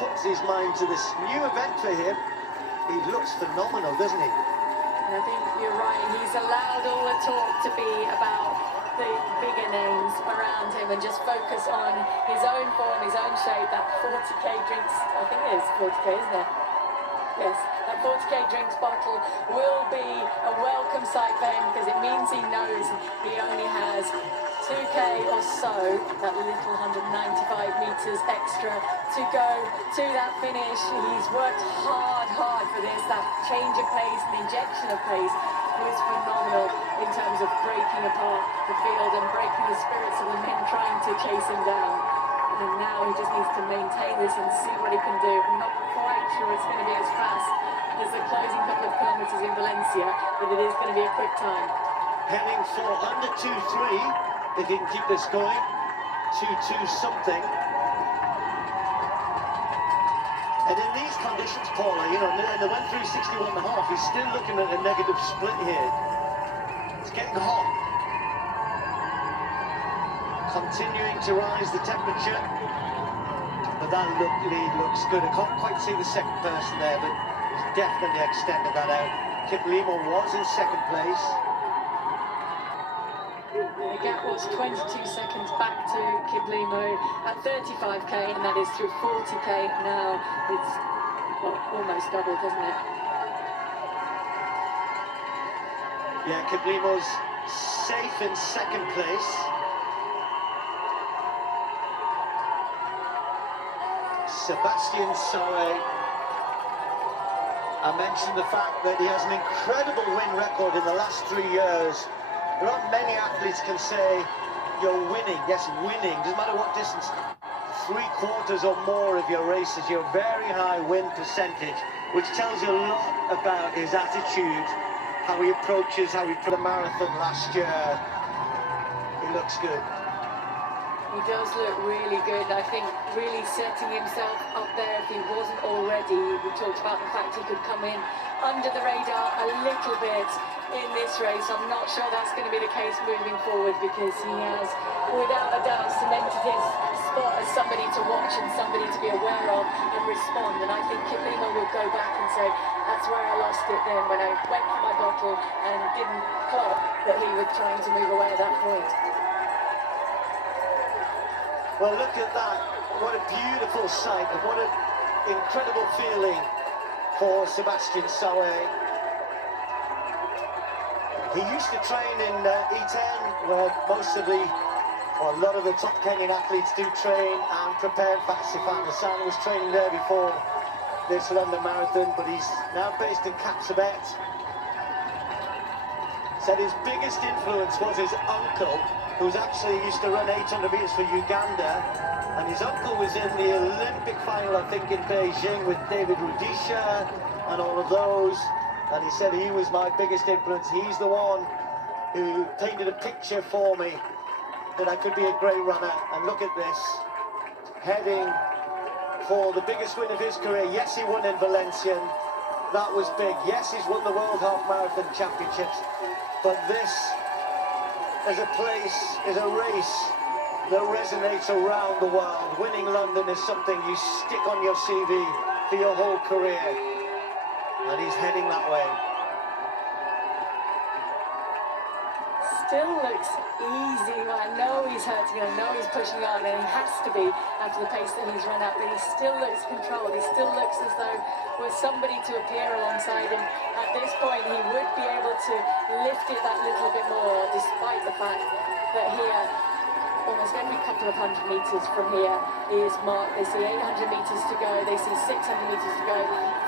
puts his mind to this new event for him. He looks phenomenal, doesn't he? And I think you're right. He's allowed all the talk to be about the bigger names around him and just focus on his own form, his own shape. That 40k drinks, I think it is 40k, isn't it? Yes, that 40k drinks bottle will be a welcome sight for him because it means he knows he only has 2k or so, that little 195 metres extra to go to that finish. He's worked hard for this. That change of pace, the injection of pace was phenomenal in terms of breaking apart the field and breaking the spirits of the men trying to chase him down. And now he just needs to maintain this and see what he can do. I'm not quite sure it's going to be as fast as the closing couple of kilometres in Valencia, but it is going to be a quick time. Heading for under 2:3 if he can keep this going. 2:2 something. And in these conditions, Paula, you know, in the 1:3:61.5, he's still looking at a negative split here. It's getting hot. Continuing to rise the temperature, but that lead looks good. I can't quite see the second person there, but he's definitely extended that out. Kiplimo was in second place. The gap was 22 seconds back to Kiplimo at 35k, and that is through 40k now. It's almost doubled, doesn't it? Yeah, Kiplimo's safe in second place. Sébastien Sauer, I mentioned the fact that he has an incredible win record in the last 3 years. There aren't many athletes can say you're winning. Yes, winning, doesn't matter what distance, 3/4 or more of your races, your very high win percentage, which tells you a lot about his attitude, how he approaches, how he put a marathon last year. He looks good. He does look really good. I think really setting himself up there if he wasn't already. We talked about the fact he could come in under the radar a little bit in this race. I'm not sure that's going to be the case moving forward because he has, without a doubt, cemented his spot as somebody to watch and somebody to be aware of and respond. And I think Kiplimo will go back and say, that's where I lost it then, when I went for my bottle and didn't clock that he was trying to move away at that point. Well, look at that. What a beautiful sight and what an incredible feeling for Sébastien Sauer. He used to train in E10, where a lot of the top Kenyan athletes do train and prepare. In fact, Sifan Hassan was training there before this London Marathon, but he's now based in Kapsabet. Said his biggest influence was his uncle, who's actually used to run 800 meters for Uganda, and his uncle was in the Olympic final, I think, in Beijing with David Rudisha and all of those, and he said he was my biggest influence. He's the one who painted a picture for me that I could be a great runner. And look at this, heading for the biggest win of his career. Yes, he won in Valencia, that was big. Yes, he's won the World Half Marathon Championships, but this is a place, is a race that resonates around the world. Winning London is something you stick on your CV for your whole career, and he's heading that way. Still looks easy. I know he's hurting, I know he's pushing on, and he has to be after the pace that he's run at, but he still looks controlled. He still looks as though with somebody to appear alongside him. At this point, he would be able to lift it that little bit more, despite the fact that here, almost every couple of 100 metres from here is marked. They see 800 metres to go, they see 600 metres to go,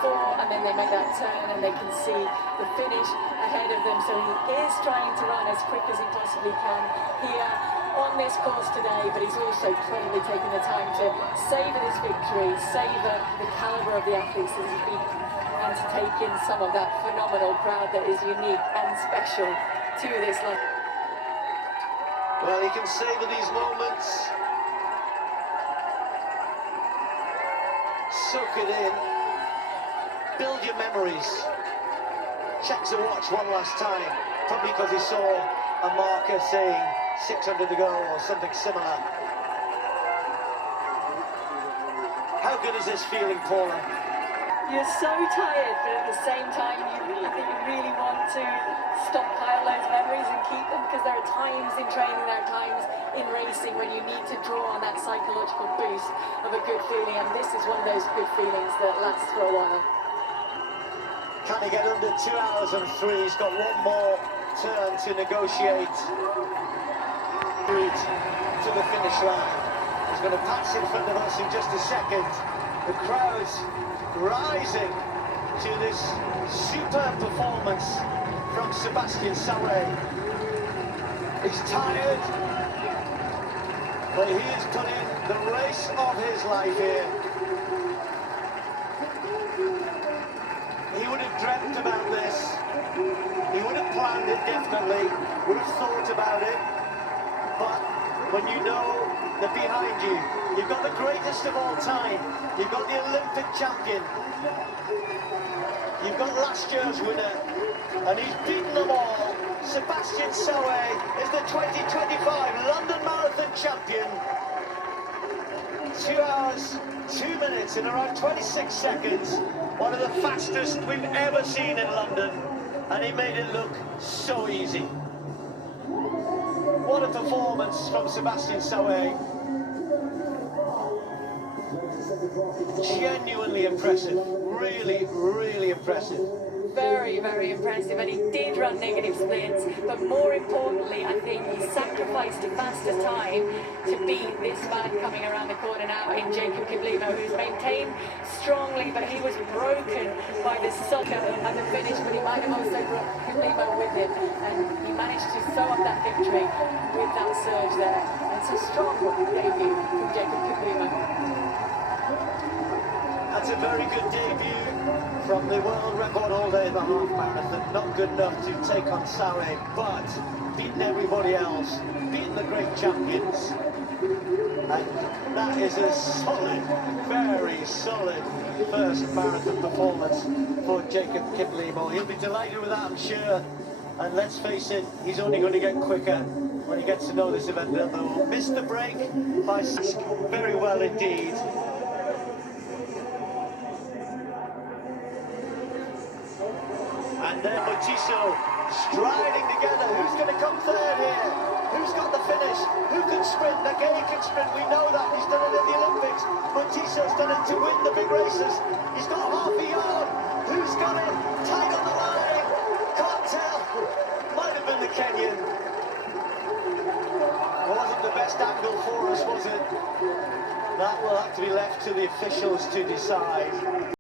4, and then they make that turn and they can see the finish ahead of them. So he is trying to run as quick as he possibly can here on this course today, but he's also clearly taking the time to savour this victory, savour the calibre of the athletes that he's beaten, and to take in some of that phenomenal crowd that is unique and special to this life. Well, he can savour these moments, soak it in, build your memories. Checks the watch one last time, probably because he saw a marker saying 600 to go or something similar. How How good is this feeling, Paula? You're so tired, but at the same time, I think you really want to stockpile those memories and keep them, because there are times in training, there are times in racing when you need to draw on that psychological boost of a good feeling, and this is one of those good feelings that lasts for a while. Can he get under 2 hours and 3? He's got one more turn to negotiate route to the finish line. He's going to pass in front of us in just a second. The crowd's rising to this superb performance from Sébastien Sauer. He's tired, but he is putting the race of his life here. He would have dreamt about this. He would have planned it, definitely. Would have thought about it. But when you know that behind you, you've got the greatest of all time. You've got the Olympic champion. You've got last year's winner. And he's beaten them all. Sébastien Sauer is the 2025 London Marathon champion. 2 hours, 2 minutes and around 26 seconds. One of the fastest we've ever seen in London. And he made it look so easy. What a performance from Sébastien Sauer. Genuinely impressive. Really, really impressive. Very, very impressive, and he did run negative splits, but more importantly, I think he sacrificed a faster time to beat this man coming around the corner now in Jacob Kiplimo, who's maintained strongly, but he was broken by the soccer at the finish, but he might have also brought Kiplimo with him, and he managed to sew up that victory with that surge there. It's a strong debut from Jacob Kiplimo. That's a very good debut from the world record holder in the half marathon. Not good enough to take on Sauer, but beating everybody else, beating the great champions. And that is a solid, very solid first marathon performance for Jacob Kiplimo. He'll be delighted with that, I'm sure. And let's face it, he's only going to get quicker when he gets to know this event. They'll miss the break by very well indeed. And then Moutiso striding together. Who's going to come third here? Who's got the finish? Who can sprint? Nagay can sprint, we know that. He's done it at the Olympics. Moutiso's done it to win the big races. He's got half a yard. Who's got it? Tight on the line. Can't tell. Might have been the Kenyan. Wasn't the best angle for us, was it? That will have to be left to the officials to decide.